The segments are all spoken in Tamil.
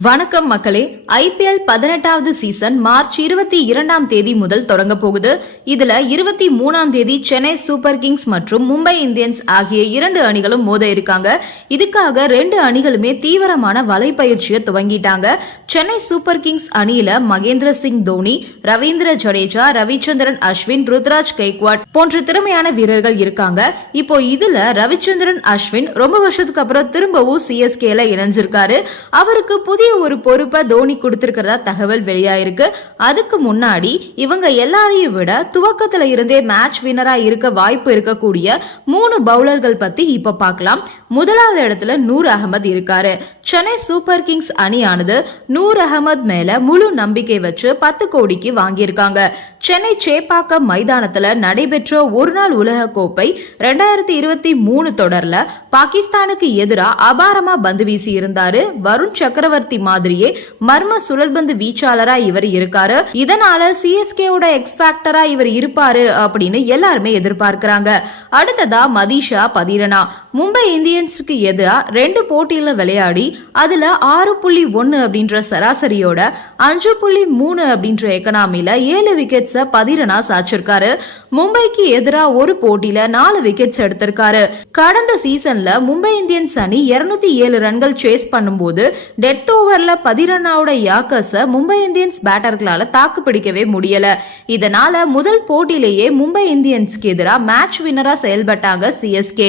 வணக்கம் மக்களே. IPL 18வது சீசன் மார்ச் 22ஆம் தேதி முதல் தொடங்க போகுது. இதுல 23ஆம் தேதி சென்னை சூப்பர் கிங்ஸ் மற்றும் மும்பை இந்தியன்ஸ் ஆகிய இரண்டு அணிகளும் மோத இருக்காங்க. இதுக்காக ரெண்டு அணிகளுமே தீவிரமான வலைப்பயிற்சியை துவங்கிட்டாங்க. சென்னை சூப்பர் கிங்ஸ் அணியில மகேந்திர சிங் தோனி, ரவீந்திர ஜடேஜா, ரவிச்சந்திரன் அஸ்வின், ருத்ராஜ் கெய்க்வாட் போன்ற திறமையான வீரர்கள் இருக்காங்க. இப்போ இதுல ரவிச்சந்திரன் அஸ்வின் ரொம்ப வருஷத்துக்கு அப்புறம் திரும்பவும் CSKல இணைஞ்சிருக்காரு. அவருக்கு புதிய ஒரு பொறுப்பை தோனி கொடுத்திருக்கிறதா தகவல் வெளியாயிருக்கு. அதுக்கு முன்னாடி இவங்க எல்லாரையும் விட துவக்கத்துல இருந்தே மேட்ச் வினரா இருக்க வாய்ப்பு இருக்கக்கூடிய 3 பவுலர்கள் பத்தி இப்ப பார்க்கலாம். முதலாவது இடத்துல நூர் அகமது இருக்காரு. சென்னை சூப்பர் கிங்ஸ் அணியானது நூர் அகமது மேல முழு நம்பிக்கை வச்சு 10 கோடிக்கு வாங்கியிருக்காங்க. சென்னை சேப்பாக்கம் மைதானத்துல நடைபெற்ற ஒருநாள் உலக கோப்பை 2023 தொடர்ல பாகிஸ்தானுக்கு எதிராக அபாரமா பந்து வீசி இருந்தாரு. வருண் சக்கரவர்த்தி மாதிரியே மர்ம சுழல்பந்து வீச்சாளரா இவர் இருக்காரு. இதனால CSKவோட எக்ஸ் ஃபேக்டரா இவர் இருப்பாரு அப்படின்னு எல்லாருமே எதிர்பார்க்கிறாங்க. அடுத்ததா மதிஷா பதீரனா மும்பை இந்தியன்ஸுக்கு எதிராக 2 போட்டியில விளையாடி அதுல 6.1 அப்படின்ற சராசரியோட 5.3 அப்படின்ற எக்கனாமில 7 விக்கெட்ஸ் பதீரனா சாச்சிருக்காரு. மும்பைக்கு எதிராக ஒரு போட்டியில 4 விக்கெட்ஸ் எடுத்திருக்காரு. கடந்த சீசன்ல மும்பை இந்தியன்ஸ் அணி 207 ரன்கள் சேஸ் பண்ணும்போது டெத் ஓவர்ல பதீரனாவோட யாக்கர்ஸ மும்பை இந்தியன்ஸ் பேட்டர்களால தாக்கு பிடிக்கவே முடியல. இதனால முதல் போட்டியிலேயே மும்பை இந்தியன்ஸ்க்கு எதிராக மேட்ச் வினரா செயல்பட்டாங்க CSK.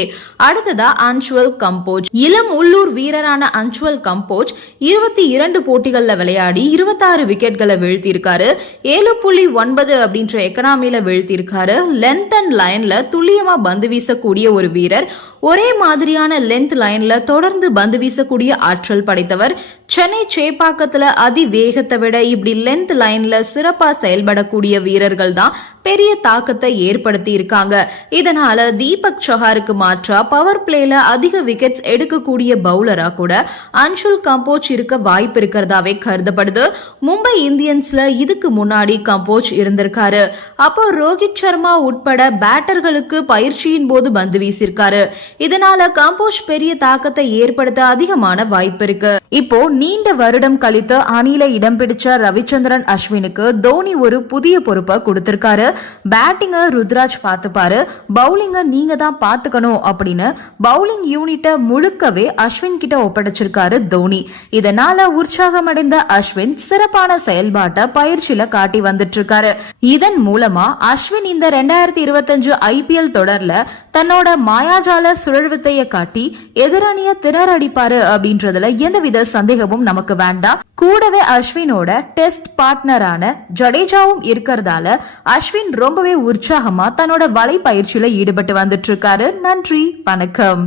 அடுத்ததா அன்சுவல் கம்போஜ். இளம் உள்ளூர் வீரரான அன்சுவல் கம்போஜ் 22 போட்டிகள்ல விளையாடி 26 விக்கெட்களை வீழ்த்திருக்காரு. 7.9 அப்படின்ற எக்கனாமில வீழ்த்திருக்காரு. லென்த் அண்ட் லைன்ல துல்லியமா பந்து வீசக்கூடிய ஒரு வீரர். ஒரே மாதிரியான லென்த் லைன்ல தொடர்ந்து பந்து வீசக்கூடிய ஆற்றல் படைத்தவர். சென்னை சேப்பாக்கத்துல அதிவேகத்தை விட இப்படி லென்த் லைன்ல சிறப்பா செயல்படக்கூடிய வீரர்கள் தான் பெரிய தாக்கத்தை ஏற்படுத்தி இருக்காங்க. இதனால தீபக் சஹாருக்கு மாற்றா பவர் பிளேல அதிக விக்கெட்ஸ் எடுக்கக்கூடிய பவுலரா கூட அன்சுல் கம்போஜ் இருக்க வாய்ப்பு இருக்கிறதாவே கருதப்படுது. மும்பை இந்தியன்ஸ்ல இதுக்கு முன்னாடி கம்போஜ் இருந்திருக்காரு. அப்போ ரோஹித் சர்மா உட்பட பேட்டர்களுக்கு பயிற்சியின் போது பந்து வீசியிருக்காரு. இதனால கம்போஜ் பெரிய தாக்கத்தை ஏற்படுத்த அதிகமான வாய்ப்பு இருக்கு. இப்போ நீண்ட வருடம் கழித்து அணியில இடம் பிடிச்ச ரவிச்சந்திரன் அஸ்வினுக்கு தோனி ஒரு புதிய பொறுப்பை கொடுத்திருக்காரு. பேட்டிங்க ருத்ராஜ் பார்த்துப்பாரு, பவுலிங்க நீங்க தான் பாத்துக்கணும் அப்படின்னு பவுலிங் யூனிட்ட முழுக்கவே அஸ்வின் கிட்ட ஒப்படைச்சிருக்காரு தோனி. இதனால உற்சாகமடைந்த அஸ்வின் சிறப்பான செயல்பாட்டை பயிற்சியில காட்டி வந்துட்டு இருக்காரு. இதன் மூலமா அஸ்வின் இந்த 2025 IPL தொடர்ல தன்னோட மாயாஜால சுழல்வித்தைய காட்டி எதிரணிய திணறடிப்பாரு அப்படின்றதுல எந்தவித சந்தேகமும் நமக்கு வேண்டாம். கூடவே அஸ்வினோட டெஸ்ட் பார்ட்னரான ஜடேஜாவும் இருக்கிறதால அஸ்வின் ரொம்பவே உற்சாகமா தன்னோட வலை பயிற்சியில ஈடுபட்டு வந்துட்டு இருக்காரு. நன்றி, வணக்கம்.